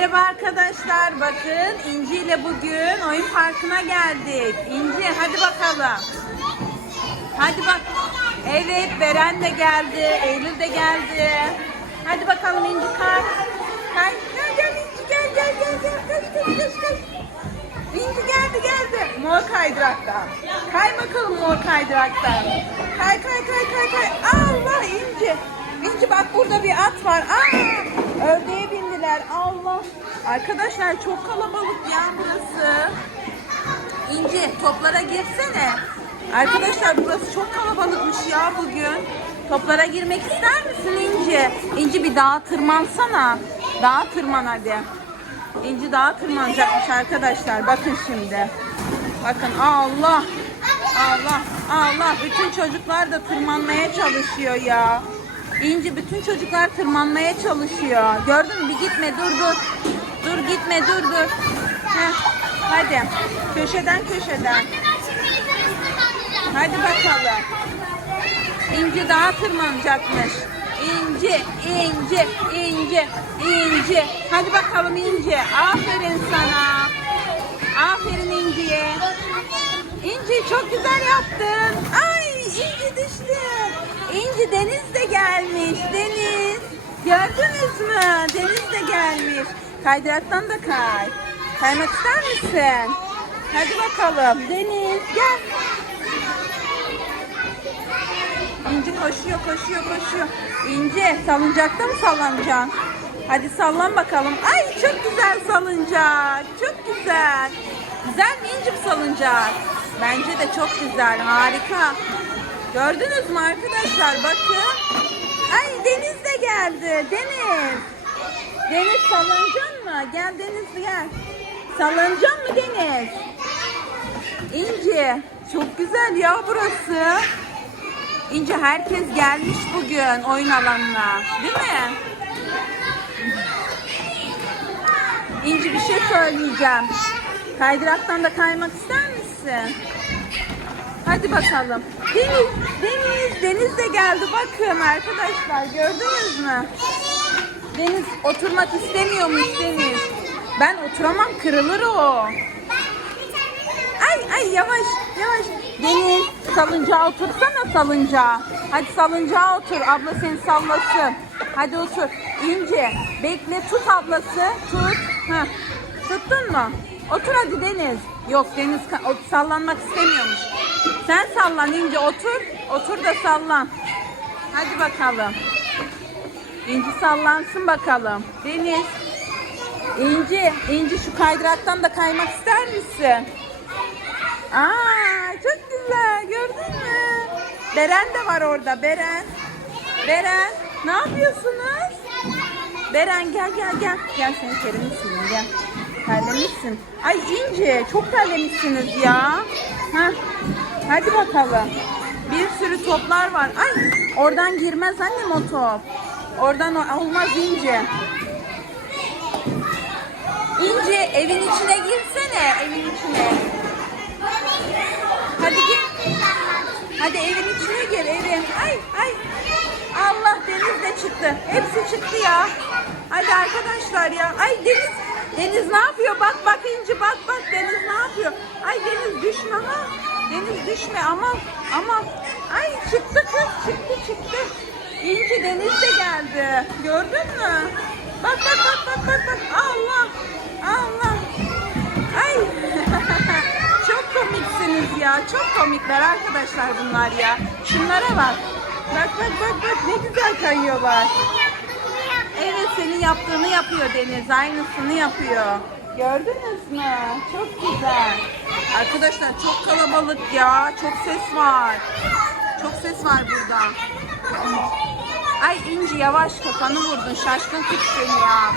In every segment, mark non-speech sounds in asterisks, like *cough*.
Merhaba arkadaşlar. Bakın İnci ile bugün oyun parkına geldik. İnci hadi bakalım. Hadi bak. Evet Beren de geldi. Eylül de geldi. Hadi bakalım İnci kay. Kay. Gel gel İnci gel gel gel gel. Kaç kaç kaç kaç. İnci geldi geldi. Mor kaydıraktan. Kay bakalım mor kaydıraktan. Kay kay kay kay kay. Allah İnci. İnci bak burada bir at var. Aa, ördeğe bindiler. Allah. Arkadaşlar çok kalabalık ya burası. İnci toplara girsene. Arkadaşlar burası çok kalabalıkmış ya bugün. Toplara girmek ister misin İnci? İnci bir dağa tırmansana. Dağa tırman hadi. İnci dağa tırmanacakmış arkadaşlar. Bakın şimdi. Bakın Allah. Allah. Allah. Bütün çocuklar da tırmanmaya çalışıyor ya. İnci bütün çocuklar tırmanmaya çalışıyor. Gördün mü? Bir gitme dur dur. Dur gitme dur dur. Heh. Hadi. Köşeden köşeden. Hadi bakalım. İnci daha tırmanacakmış. İnci, inci, inci, inci. Hadi bakalım İnci. Aferin sana. Aferin İnci'ye. İnci çok güzel yaptın. Ay İnci düştü. İnci Deniz de gelmiş. Deniz. Gördünüz mü? Deniz de gelmiş. Kaydıraktan da kay. Kaymak ister misin? Hadi bakalım. Deniz gel. İnci koşuyor, koşuyor, koşuyor. İnci salıncakta mı sallanacaksın? Hadi sallan bakalım. Ay çok güzel salıncak. Çok güzel. Güzel mi İnci bu salıncak? Bence de çok güzel. Harika. Gördünüz mü arkadaşlar? Bakın. Deniz de geldi. Deniz. Deniz salıncak mı? Gel Deniz gel. Sallanacak mı Deniz? İnci. Çok güzel ya burası. İnce herkes gelmiş bugün oyun alanına. Değil mi? İnci bir şey söyleyeceğim. Kaydıraktan da kaymak ister misin? Hadi bakalım. Deniz, Deniz, Deniz de geldi. Bakın arkadaşlar gördünüz mü? Deniz oturmak istemiyormuş Deniz. Ben oturamam kırılır o. Ay ay yavaş yavaş. Deniz salıncağa otursana salıncağa. Hadi salıncağa otur. Abla seni sallasın. Hadi otur. İnce. Bekle tut ablası. Tut. Heh. Tuttun mu? Otur hadi Deniz. Yok Deniz sallanmak istemiyormuş. Sen sallan İnce otur. Otur da sallan. Hadi bakalım. İnci sallansın bakalım. Deniz. İnci, İnci şu kaydıraktan da kaymak ister misin? Aa, çok güzel. Gördün mü? Beren de var orada. Beren. Beren, ne yapıyorsunuz? Beren gel gel gel. Gel seni terlemişsin gel. Terlemişsin. Ay İnci, çok terlemişsiniz ya. Heh. Hadi bakalım. Bir sürü toplar var. Ay, oradan girmez annem o top. Oradan olmaz İnci. İnci evin içine girsene. Evin içine. Hadi gir. Hadi evin içine gir evin. Ay ay. Allah Deniz de çıktı. Hepsi çıktı ya. Hadi arkadaşlar ya. Ay Deniz. Deniz ne yapıyor? Bak bak İnci bak bak Deniz ne yapıyor? Ay Deniz düşme ha. Deniz düşme aman aman. Ay çıktı kız çıktı çıktı. İnci Deniz de geldi. Gördün mü? Bak bak bak bak bak bak. Allah. Allah. Ay. *laughs* Çok komiksiniz ya. Çok komikler arkadaşlar bunlar ya. Şunlara bak. Bak bak bak bak ne güzel kayıyorlar. Yaptığını yapıyor Deniz. Aynısını yapıyor. Gördünüz mü? Çok güzel. Arkadaşlar çok kalabalık ya. Çok ses var. Çok ses var burada. Ay İnci yavaş kafanı vurdun. Şaşkın seni ya.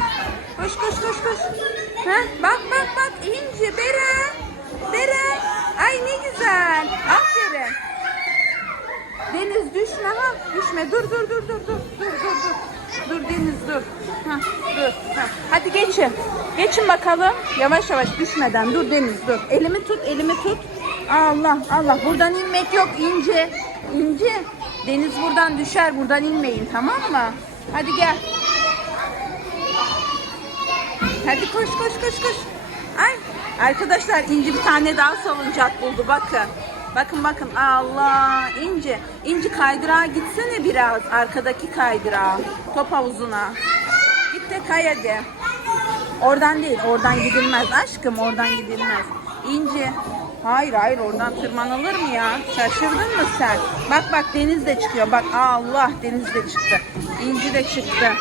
Koş koş koş koş. Heh, bak bak bak İnci Beren. Beren. Ay ne güzel. Aferin. Deniz düşme ha. Düşme. Dur dur dur dur dur. Dur dur dur. Dur Deniz dur. Ha, dur. Ha. Hadi geçin. Geçin bakalım. Yavaş yavaş düşmeden. Dur Deniz dur. Elimi tut, elimi tut. Allah Allah. Buradan inmek yok İnci. İnci. Deniz buradan düşer. Buradan inmeyin tamam mı? Hadi gel. Hadi koş koş koş koş. Ay arkadaşlar İnci bir tane daha salıncak buldu bakın. Bakın bakın Allah İnci. İnci kaydırağa gitsene biraz arkadaki kaydırağa. Top havuzuna. Git de kay hadi. Oradan değil oradan gidilmez aşkım oradan gidilmez. İnci. Hayır hayır oradan tırmanılır mı ya? Şaşırdın mı sen? Bak bak deniz de çıkıyor. Bak Allah deniz de çıktı. İnci de çıktı.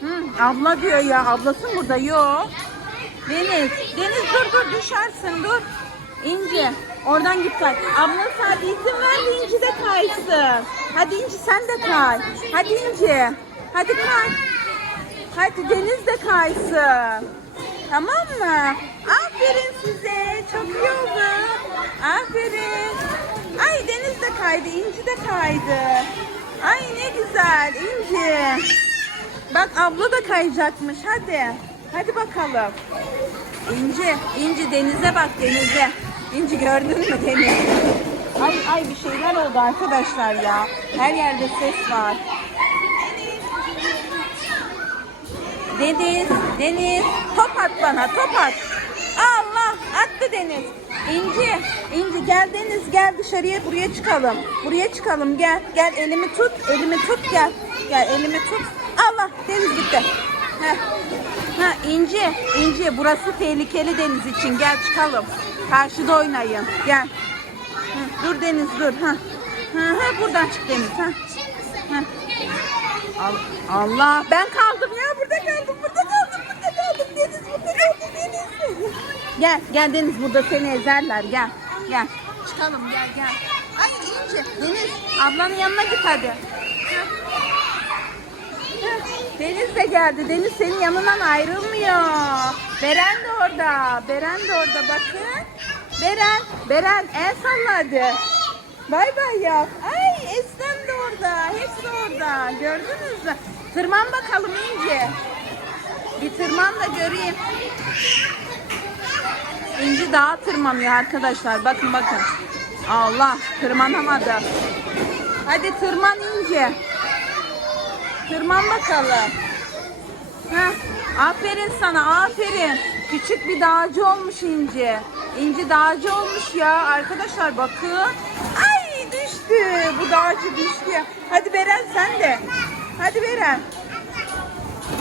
Hı, abla diyor ya. Ablası burada? Yok. Deniz. Deniz dur dur düşersin dur. İnci. Oradan git kay. Abla hadi izin ver de İnci de kaysın. Hadi İnci sen de kay. Hadi İnci. Hadi kay. Hadi Deniz de kaysın. Tamam mı? Aferin size. Çok iyi oldu. Aferin. Ay Deniz de kaydı. İnci de kaydı. Ay ne güzel İnci. Bak abla da kayacakmış. Hadi. Hadi bakalım. İnci, İnci denize bak denize. İnci gördün mü deniz? Ay ay bir şeyler oldu arkadaşlar ya. Her yerde ses var. Deniz, Deniz, top at bana, top at. Allah, attı Deniz. İnci, İnci gel Deniz, gel dışarıya buraya çıkalım. Buraya çıkalım, gel, gel elimi tut, elimi tut, gel. Gel elimi tut. Allah, Deniz gitti. Heh. Ha İnci, İnci burası tehlikeli Deniz için. Gel çıkalım. Karşıda oynayın. Gel. Dur Deniz dur. Ha. Ha, ha, buradan çık Deniz. Ha. Ha. Al- Allah ben kaldım ya burada kaldım burada kaldım burada kaldım Deniz burada kaldım Deniz. Gel gel Deniz burada seni ezerler gel gel çıkalım gel gel. Ay İnci Deniz ablanın yanına git hadi. Deniz de geldi. Deniz senin yanından ayrılmıyor. Beren de orada. Beren de orada bakın. Beren, Beren el salla hadi. Bay bay yap. Ay Eslem de orada. Hepsi orada. Gördünüz mü? Tırman bakalım İnci. Bir tırman da göreyim. İnci dağa tırmanıyor arkadaşlar. Bakın bakın. Allah tırmanamadı. Hadi tırman İnci. Tırman bakalım. Heh, aferin sana aferin. Küçük bir dağcı olmuş İnci. İnci dağcı olmuş ya. Arkadaşlar bakın. Ay düştü. Bu dağcı düştü. Hadi Beren sen de. Hadi Beren.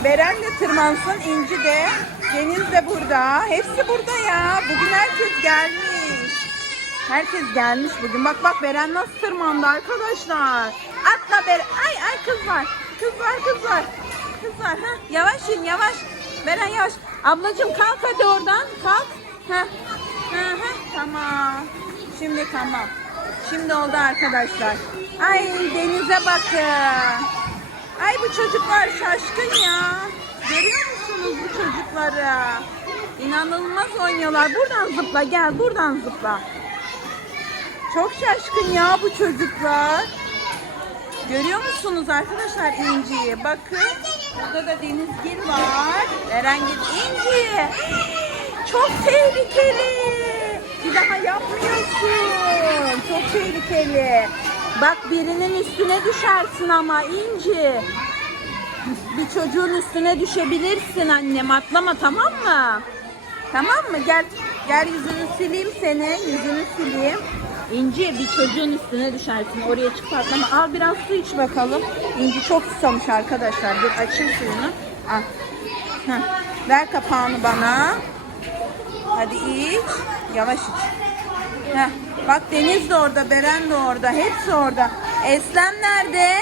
Beren de tırmansın. İnci de. Deniz de burada. Hepsi burada ya. Bugün herkes gelmiş. Herkes gelmiş bugün. Bak bak Beren nasıl tırmandı arkadaşlar. Atla Beren. Ay ay kız var. Kız var kız var. Kız var. Ha, yavaş in yavaş. Beren yavaş. Ablacığım kalk hadi oradan. Kalk. Ha. Ha, ha, tamam. Şimdi tamam. Şimdi oldu arkadaşlar. Ay denize bakın. Ay bu çocuklar şaşkın ya. Görüyor musunuz bu çocukları? İnanılmaz oynuyorlar. Buradan zıpla gel buradan zıpla. Çok şaşkın ya bu çocuklar. Görüyor musunuz arkadaşlar İnci'yi? Bakın. Burada da Denizgil var. Erengil İnci. Çok tehlikeli. Bir daha yapmıyorsun. Çok tehlikeli. Bak birinin üstüne düşersin ama İnci. Bir çocuğun üstüne düşebilirsin annem. Atlama tamam mı? Tamam mı? Gel gel yüzünü sileyim seni. Yüzünü sileyim. İnci bir çocuğun üstüne düşersin. Oraya çık patlama. Al biraz su iç bakalım. İnci çok susamış arkadaşlar. Dur açayım suyunu. Al. Heh. Ver kapağını bana. Hadi iç. Yavaş iç. Heh. Bak Deniz de orada, Beren de orada. Hepsi orada. Eslem nerede?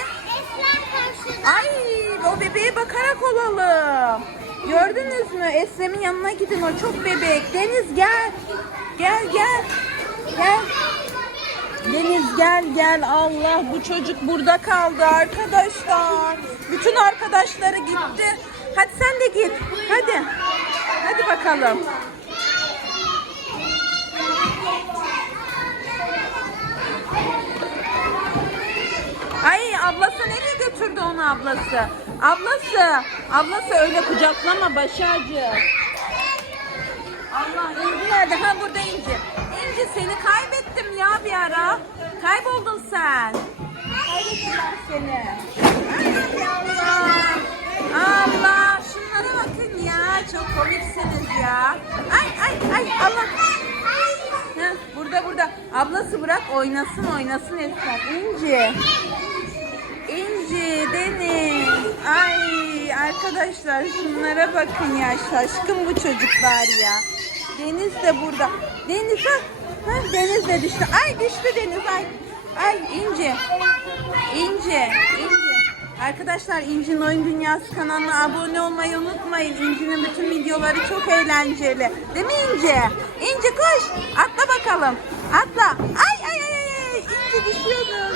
Ay o bebeğe bakarak olalım. Gördünüz mü? Eslem'in yanına gidin o çok bebek. Deniz. Gel gel. Gel. Deniz gel gel. Allah bu çocuk burada kaldı arkadaşlar. Bütün arkadaşları gitti. Hadi sen de git. Hadi. Hadi bakalım. Ay ablası nereye götürdü onu ablası? Ablası, ablası öyle kucaklama başı acı. Allah İnci nerede? Ha burada İnci. Nilgün seni kaybettim ya bir ara. Kayboldun sen. Kaybettiler seni. Allah. Allah. Şunlara bakın ya. Çok komiksiniz ya. Ay ay ay Allah. Heh, burada burada. Ablası bırak oynasın oynasın Esmer. İnci. İnci, Deniz. Ay arkadaşlar şunlara bakın ya. Şaşkın bu çocuklar ya. Deniz de burada. Deniz ha Deniz de düştü. Ay düştü Deniz ay. Ay İnci. İnci. İnci. Arkadaşlar İnci'nin Oyun Dünyası kanalına abone olmayı unutmayın. İnci'nin bütün videoları çok eğlenceli. Değil mi İnci? İnci koş. Atla bakalım. Atla. Ay ay ay ay. İnci düşüyordu.